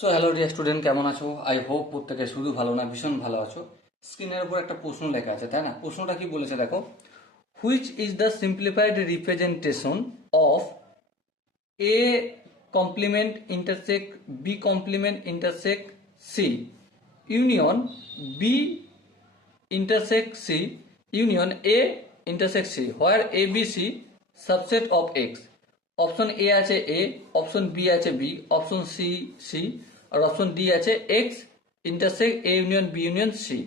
So hello dear student, কেমন আছো? I hope প্রত্যেকে শুধু ভালো না, ভীষণ ভালো আছো। স্ক্রিনের উপর একটা প্রশ্ন লেখা আছে, তাই না? প্রশ্নটা কি বলেছে দেখো, which is the simplified representation of A complement intersect B complement intersect C union B intersect C union A intersect C where A B C subset of X option A আছে এ, অপশন বি আছে B, option C C আর option D আছে X intersect A union B union C.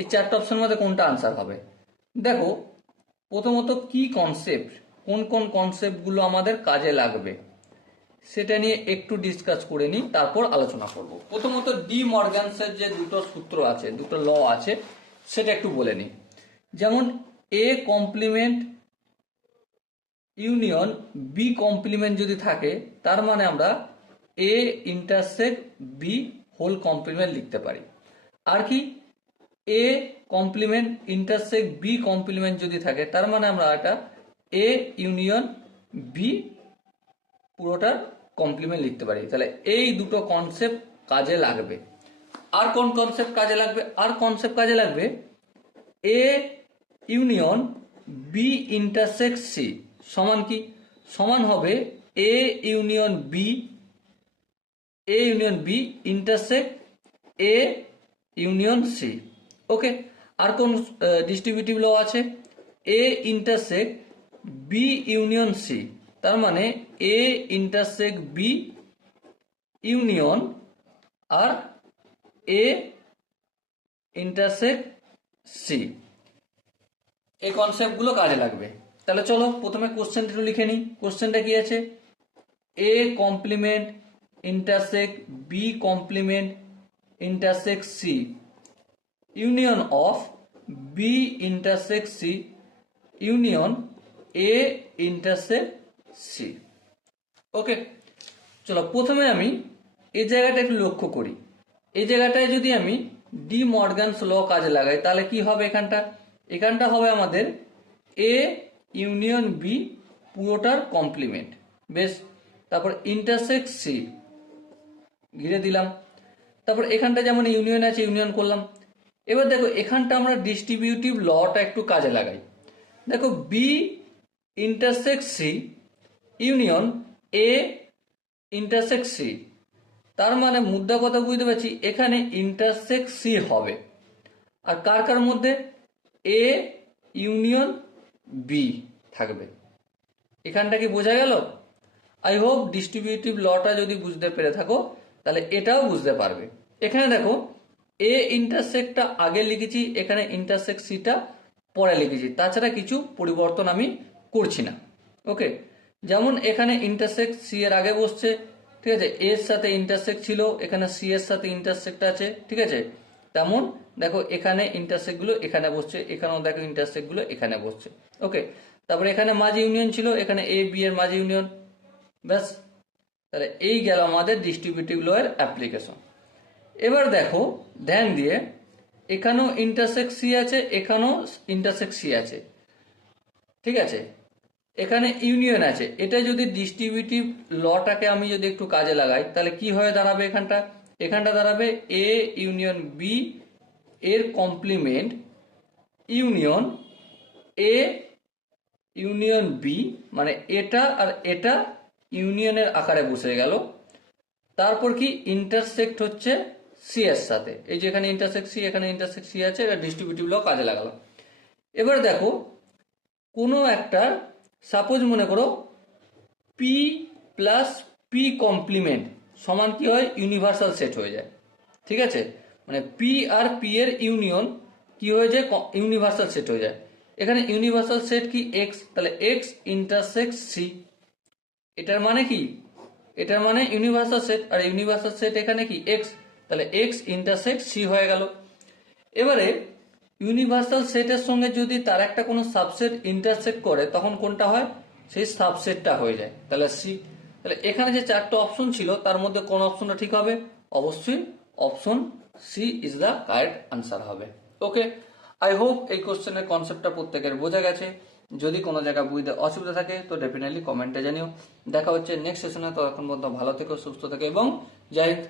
এই চারটা অপশনের মধ্যে কোনটা answer হবে? দেখো, প্রথমত কি কনসেপ্ট, কোন কোন কনসেপ্টগুলো আমাদের কাজে লাগবে সেটা নিয়ে একটু ডিসকাস করে নিই, তারপর আলোচনা করব। প্রথমত ডি মর্গ্যানসের যে দুটো সূত্র আছে, দুটো ল আছে, সেটা একটু বলে নিই। যেমন A complement union B complement যদি থাকে, তার মানে আমরা A intersect B whole complement লিখতে পারি। আর কি, A complement intersect B complement যদি থাকে, তার মানে আমরা এটা এ ইউনিয়ন বি পুরোটার কমপ্লিমেন্ট লিখতে পারি। তাহলে এই দুটো কনসেপ্ট কাজে লাগবে। আর কোন কনসেপ্ট কাজে লাগবে? আর কনসেপ্ট কাজে লাগবে A union B intersect C সমান কি? সমান হবে A union B intersect A union C. Okay, আর কোন ডিস্ট্রিবিউটিভ ল আছে? A intersect B union C, তার মানে এ ইন্টারসেক্ট বি ইউনিয়ন আর এ ইন্টারসেক্ট সি। এই কনসেপ্টগুলো কাজে লাগবে। তাহলে চলো প্রথমে কোশ্চেনটা একটু লিখে নিই। কোশ্চেনটা কি আছে? A complement intersect B complement intersect C union of B intersect C union A intersect C. Okay, চলো প্রথমে আমি এই জায়গাটা একটু লক্ষ্য করি। এই জায়গাটায় যদি আমি ডি মর্গ্যানস ল কাজে লাগাই, তাহলে কি হবে? এখানটা হবে আমাদের এ ইউনিয়ন বি পুরোটার কমপ্লিমেন্ট। বেশ, তারপর ইন্টারসেক্ট সি ঘিরে দিলাম। তারপর এখানটা যেমন ইউনিয়ন আছে, ইউনিয়ন করলাম। এবার দেখো, এখানটা আমরা ডিস্ট্রিবিউটিভ লটা একটু কাজে লাগাই। দেখো, B intersect C union A intersect C, তার মানে মুদ্রা কথা বুঝতে পারছি, এখানে ইন্টারসেক্ট সি হবে। আর কার কার মধ্যে? এ ইউনিয়ন বি থাকবে। এখানটা কি বোঝা গেল? আই হোপ ডিস্ট্রিবিউটিভ লটা যদি বুঝতে পেরে থাকো, তাহলে এটাও বুঝতে পারবে। এখানে দেখো, এ ইন্টারসেক্টটা আগে লিখেছি, এখানে ইন্টারসেক্ট সিটা পরে লিখেছি, তাছাড়া কিছু পরিবর্তন আমি করছি না। ওকে, যেমন এখানে ইন্টারসেক্ট সি এর আগে বসছে, ঠিক আছে, এর সাথে ইন্টারসেক্ট ছিল, এখানে সি এর সাথে ইন্টারসেক্ট আছে, ঠিক আছে। তেমন দেখো, এখানে ইন্টারসেক্ট গুলো এখানে বসছে, এখানেও দেখো ইন্টারসেক্ট গুলো এখানে বসছে। ওকে, তারপরে এখানে মাঝে ইউনিয়ন ছিল, এখানে এ বি এর মাঝে ইউনিয়ন। ব্যাস, তাহলে এই গেল আমাদের ডিস্ট্রিবিউটিভ ল এর অ্যাপ্লিকেশন। এবার দেখো ধ্যান দিয়ে, এখানেও ইন্টারসেক্ট সি আছে, এখানেও ইন্টারসেক্ট সি আছে, ঠিক আছে, এখানে ইউনিয়ন আছে। এটা যদি ডিস্ট্রিবিউটিভ লটাকে আমি যদি একটু কাজে লাগাই, তাহলে কি হয়ে দাঁড়াবে? এখানটা দাঁড়াবে এ ইউনিয়ন বি এর complement union A union B, মানে এটা আর এটা ইউনিয়নের আকারে বসে গেল। তারপর কি ইন্টারসেক্ট হচ্ছে সি এর সাথে, এই যে এখানে ইন্টারসেক্ট সি, এখানে ইন্টারসেক্ট সি আছে, এটা ডিস্ট্রিবিউটিভ ল কাজে লাগালো। এবার দেখো, কোনো একটা সাপোজ মনে করো পি প্লাস পি কমপ্লিমেন্ট সমান কি হয়? ইউনিভার্সাল সেট হয়ে যায়, ঠিক আছে। মানে পি আর পি এর ইউনিয়ন কি হয়ে যায়? ইউনিভার্সাল সেট হয়ে যায়। এখানে ইউনিভার্সাল সেট কি? এক্স, তাহলে এক্স ইন্টারসেক্ট সি। এটার মানে কি? এটার মানে ইউনিভার্সাল সেট, আর ইউনিভার্সাল সেট এখানে কি? এক্স, তাহলে এক্স ইন্টারসেক্ট সি হয়ে গেল। এবারে ইউনিভার্সাল সেটের সঙ্গে যদি তার একটা কোনো সাবসেট ইন্টারসেক্ট করে, তখন কোনটা হয়? সেই সাবসেটটা হয়ে যায়, তাহলে সি। তাহলে এখানে যে চারটা অপশন ছিল, তার মধ্যে কোন অপশনটা ঠিক হবে? অবশ্যই option C is the correct answer হবে। ওকে, আই হোপ এই কোশ্চেনের কনসেপ্টটা প্রত্যেকের বোঝা গেছে। যদি কোনো জায়গায় বুঝতে অসুবিধা থাকে তো ডেফিনেটলি কমেন্টে জানিও। দেখা হচ্ছে নেক্সট সেশনে। তো এখন পর্যন্ত ভালো থেকো, সুস্থ থেকো এবং জয় হিন্দ।